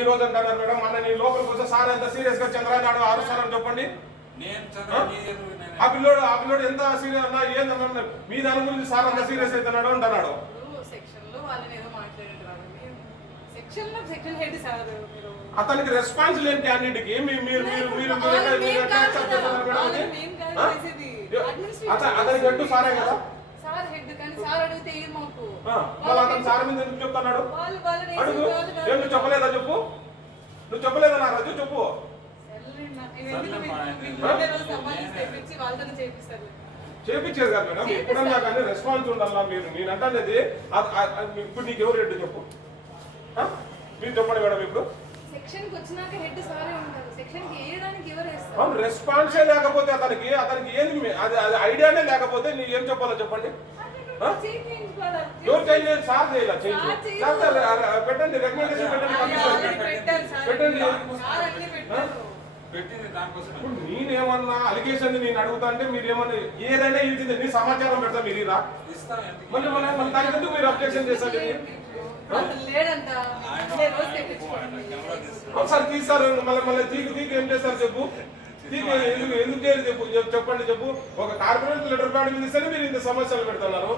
ఈ రోజు అంటున్నారు మేడం మన నీ లోపలికి వస్తే సార్ ఎంత సీరియస్ గా చంద్రనాడు ఆరుస్తారని చెప్పండి. ఆ పిల్లోడు ఎంత సీరియస్ అన్నా ఏందన్నా మీ దాని గురించి సార్ అంత సీరియస్ అవుతున్నాడు అంటున్నాడు. అతనికి రెస్పాన్సిబుల్ ఏంటి అన్నింటికి అతనికి ఎట్టు సారే కదా అతను సార్ మీద ఎందుకు చెప్తున్నాడు అడుగు. ఏం నువ్వు చెప్పలేదా చెప్పు, నువ్వు చెప్పలేదా నా రాజు చెప్పు. చేపించేది కాదు మేడం, ఎప్పుడన్నా కానీ రెస్పాన్స్ ఉండాలా మీరు. నేను అంటానేది ఇప్పుడు నీకు ఎవరు హెడ్ చెప్పు, మీరు చెప్పండి మేడం. ఇప్పుడు రెస్పాన్సే లేకపోతే అతనికి ఏది ఐడియానే లేకపోతే నీ ఏం చెప్పాలో చెప్పండి. ఎవరు చేంజ్ చేయండి, సార్ చేయాలి చేంజ్ పెట్టండి, రికమెండేషన్ పెట్టండి. ఇప్పుడు నేనేమన్నా అలిగేషన్ నేను అడుగుతా అంటే మీరు ఏమన్నా ఏదైనా ఇచ్చింది నీ సమాచారం పెడతా మీరు ఇలా మళ్ళీ దానికి ఎందుకు మీరు అబ్జెక్షన్ చేస్తారు? ఒకసారి తీస్తారు మళ్ళీ తీకి ఏం చేస్తారు చెప్పు, తీకి ఎందుకు చేయరు చెప్పు, చెప్పండి చెప్పు. ఒక కార్పొరేట్ లెటర్ ప్యాడ్ మీద ఇస్తేనే మీరు ఇంత సమస్యలు పెడుతున్నారు.